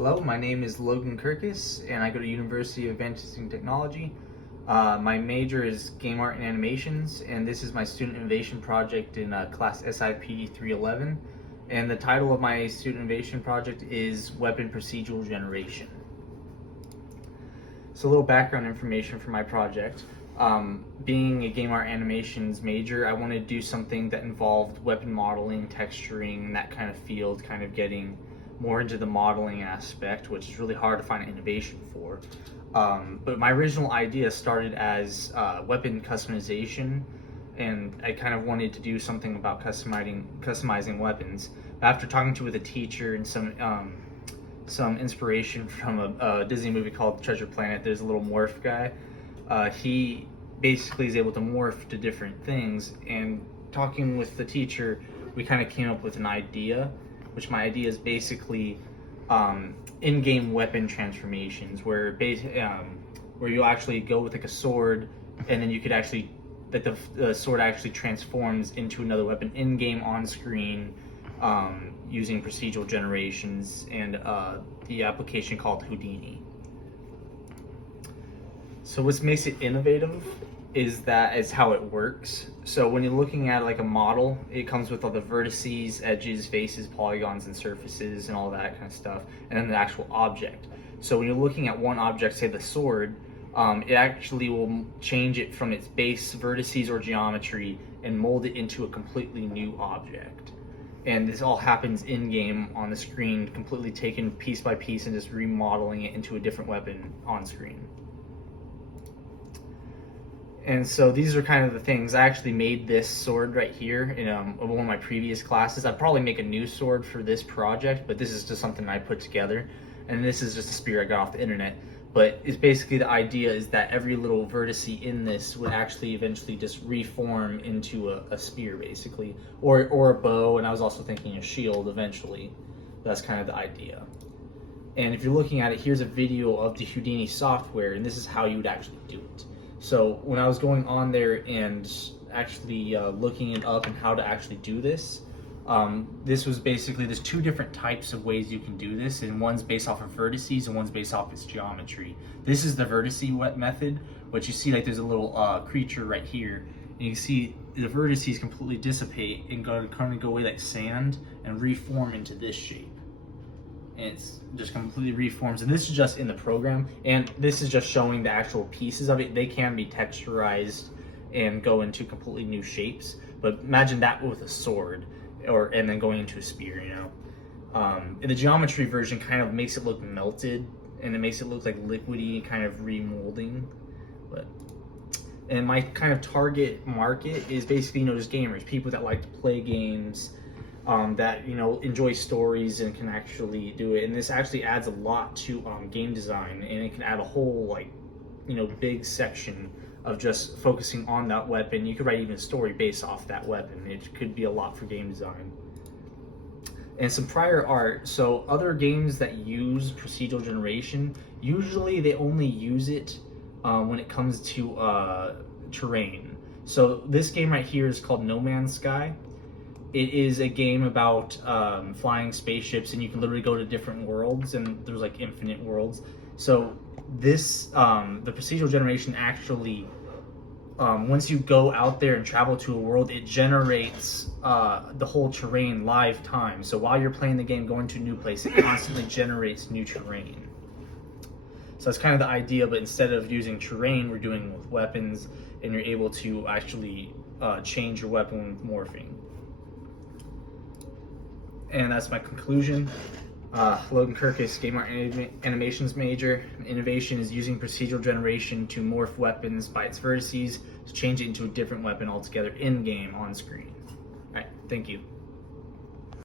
Hello, my name is Logan Kirkus, and I go to University of Advanced Technology. My major is Game Art and Animations, and this is my student innovation project in class SIP 311. And the title of my student innovation project is Weapon Procedural Generation. So a little background information for my project. Being a game art animations major, I wanted to do something that involved weapon modeling, texturing, that kind of field, kind of getting more into the modeling aspect, which is really hard to find an innovation for. But my original idea started as weapon customization, and I kind of wanted to do something about customizing weapons. After talking with a teacher and some inspiration from a Disney movie called Treasure Planet, there's a little morph guy. He basically is able to morph to different things, and talking with the teacher, we kind of came up with an idea, which my idea is basically in-game weapon transformations, where you'll actually go with like a sword, and then you could actually, that the sword actually transforms into another weapon in-game on screen, using procedural generations and the application called Houdini. So what makes it innovative is how it works. So when you're looking at like a model, it comes with all the vertices, edges, faces, polygons, and surfaces, and all that kind of stuff, and then the actual object. So when you're looking at one object, say the sword, it actually will change it from its base vertices or geometry and mold it into a completely new object. And this all happens in-game on the screen, completely taken piece by piece and just remodeling it into a different weapon on screen. And so these are kind of the things. I actually made this sword right here in one of my previous classes. I'd probably make a new sword for this project, but this is just something I put together. And this is just a spear I got off the internet. But it's basically, the idea is that every little vertice in this would actually eventually just reform into a spear, basically, or a bow. And I was also thinking a shield eventually. That's kind of the idea. And if you're looking at it, here's a video of the Houdini software, and this is how you would actually do it. So when I was going on there and actually looking it up and how to actually do this, this was basically, there's two different types of ways you can do this, and one's based off of vertices and one's based off its geometry. This is the vertice method, but you see like there's a little creature right here, and you can see the vertices completely dissipate and kind of go away like sand and reform into this shape. And it's just completely reforms, and this is just in the program, and this is just showing the actual pieces of it. They can be texturized and go into completely new shapes, but imagine that with a sword, and then going into a spear, you know. And the geometry version kind of makes it look melted, and it makes it look like liquidy, kind of remolding. And my kind of target market is basically, just gamers, people that like to play games, that enjoy stories and can actually do it. And this actually adds a lot to game design, and it can add a whole big section of just focusing on that weapon. You could write even a story based off that weapon. It could be a lot for game design. And some prior art. So other games that use procedural generation, usually they only use it when it comes to terrain. So this game right here is called No Man's Sky. It is a game about flying spaceships, and you can literally go to different worlds, and there's like infinite worlds. So this, the procedural generation actually, once you go out there and travel to a world, it generates the whole terrain live time. So while you're playing the game, going to a new place, it constantly generates new terrain. So that's kind of the idea, but instead of using terrain, we're doing it with weapons, and you're able to actually change your weapon with morphing. And that's my conclusion. Logan Kirkus, Game Art Animations major. Innovation is using procedural generation to morph weapons by its vertices to change it into a different weapon altogether in-game on screen. All right, thank you.